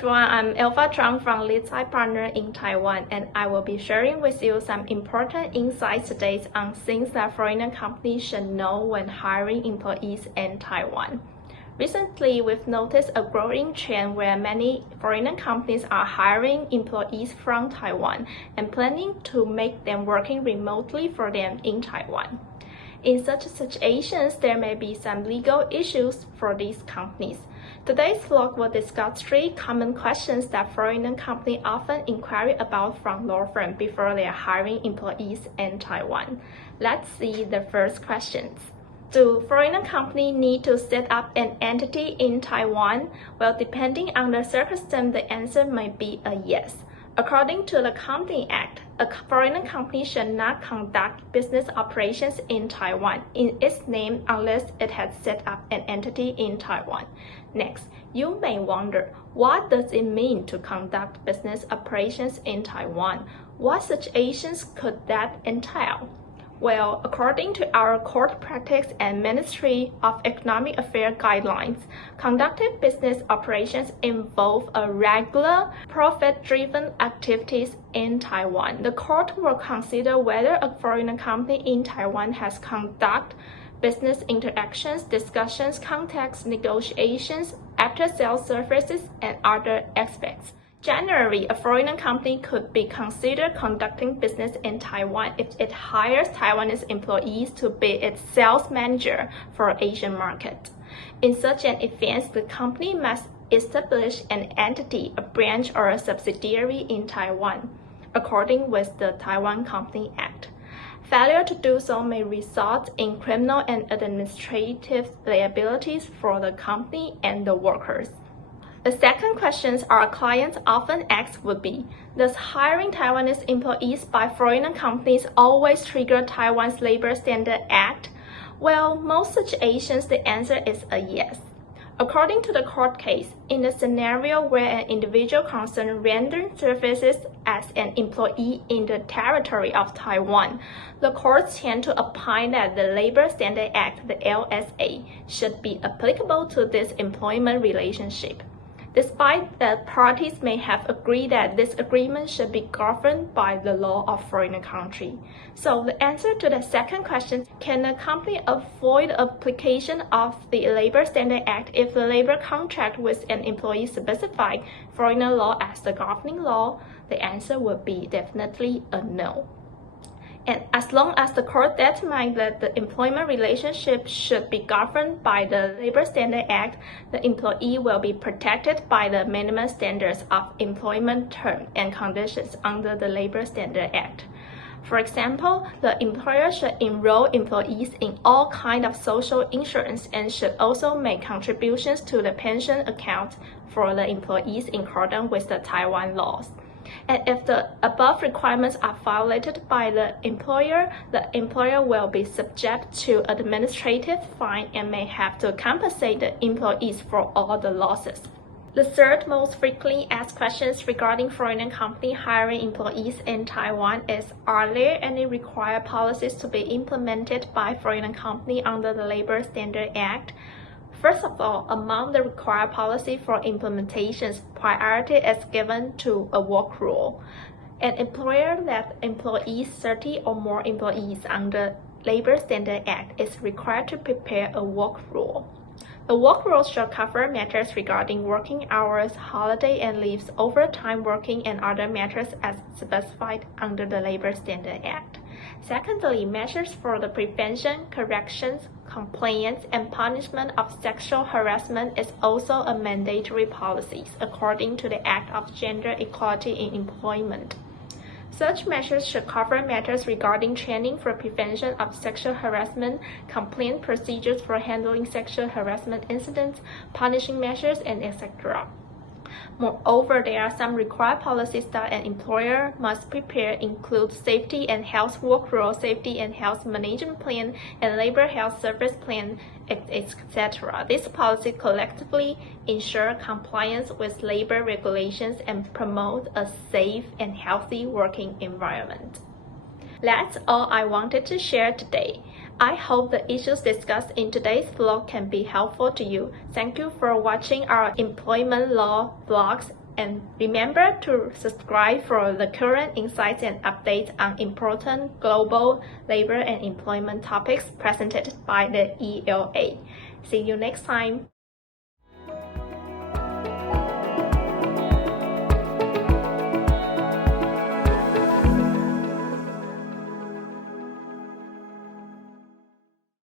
everyone, I'm Alpha Zhang from LeadSide Partner in Taiwan, and I will be sharing with you some important insights today on things that foreign companies should know when hiring employees in Taiwan. Recently, we've noticed a growing trend where many foreign companies are hiring employees from Taiwan and planning to make them working remotely for them in Taiwan. In such situations, there may be some legal issues for these companies. Today's vlog will discuss 3 common questions that foreign companies often inquire about from law firms before they are hiring employees in Taiwan. Let's see the first questions. Do foreign companies need to set up an entity in Taiwan? Well, depending on the circumstance, the answer might be a yes. According to the Company Act, a foreign company should not conduct business operations in Taiwan in its name unless it has set up an entity in Taiwan. Next, you may wonder, what does it mean to conduct business operations in Taiwan? What situations could that entail? Well, according to our court practice and Ministry of Economic Affairs guidelines, conducted business operations involve a regular, profit-driven activities in Taiwan. The court will consider whether a foreign company in Taiwan has conducted business interactions, discussions, contacts, negotiations, after-sales services, and other aspects. Generally, a foreign company could be considered conducting business in Taiwan if it hires Taiwanese employees to be its sales manager for Asian market. In such an event, the company must establish an entity, a branch, or a subsidiary in Taiwan, according with the Taiwan Company Act. Failure to do so may result in criminal and administrative liabilities for the company and the workers. The second question our clients often ask would be, does hiring Taiwanese employees by foreign companies always trigger Taiwan's Labor Standards Act? Well, most situations the answer is a yes. According to the court case, in the scenario where an individual concerned renders services as an employee in the territory of Taiwan, the courts tend to opine that the Labor Standards Act, the LSA, should be applicable to this employment relationship. Despite that parties may have agreed that this agreement should be governed by the law of foreign country. So the answer to the second question, can a company avoid application of the Labor Standards Act if the labor contract with an employee specify foreign law as the governing law? The answer would be definitely a no. And as long as the court determines that the employment relationship should be governed by the Labor Standards Act, the employee will be protected by the minimum standards of employment terms and conditions under the Labor Standards Act. For example, the employer should enroll employees in all kinds of social insurance and should also make contributions to the pension account for the employees in accordance with the Taiwan laws. And if the above requirements are violated by the employer will be subject to administrative fine and may have to compensate the employees for all the losses. The third most frequently asked questions regarding foreign company hiring employees in Taiwan is, are there any required policies to be implemented by foreign company under the Labor Standards Act? First of all, among the required policy for implementations, priority is given to a work rule. An employer that employs 30 or more employees under Labor Standards Act is required to prepare a work rule. The work rule shall cover matters regarding working hours, holiday and leaves, overtime working, and other matters as specified under the Labor Standards Act. Secondly, measures for the prevention, corrections, compliance, and punishment of sexual harassment is also a mandatory policy according to the Act of Gender Equality in Employment. Such measures should cover matters regarding training for prevention of sexual harassment, complaint procedures for handling sexual harassment incidents, punishing measures, and etc. Moreover, there are some required policies that an employer must prepare include safety and health work rule, safety and health management plan, and labor health service plan, etc. This policy collectively ensure compliance with labor regulations and promote a safe and healthy working environment. That's all I wanted to share today. I hope the issues discussed in today's vlog can be helpful to you. Thank you for watching our employment law vlogs, And remember to subscribe for the current insights and updates on important global labor and employment topics presented by the ELA. See you next time.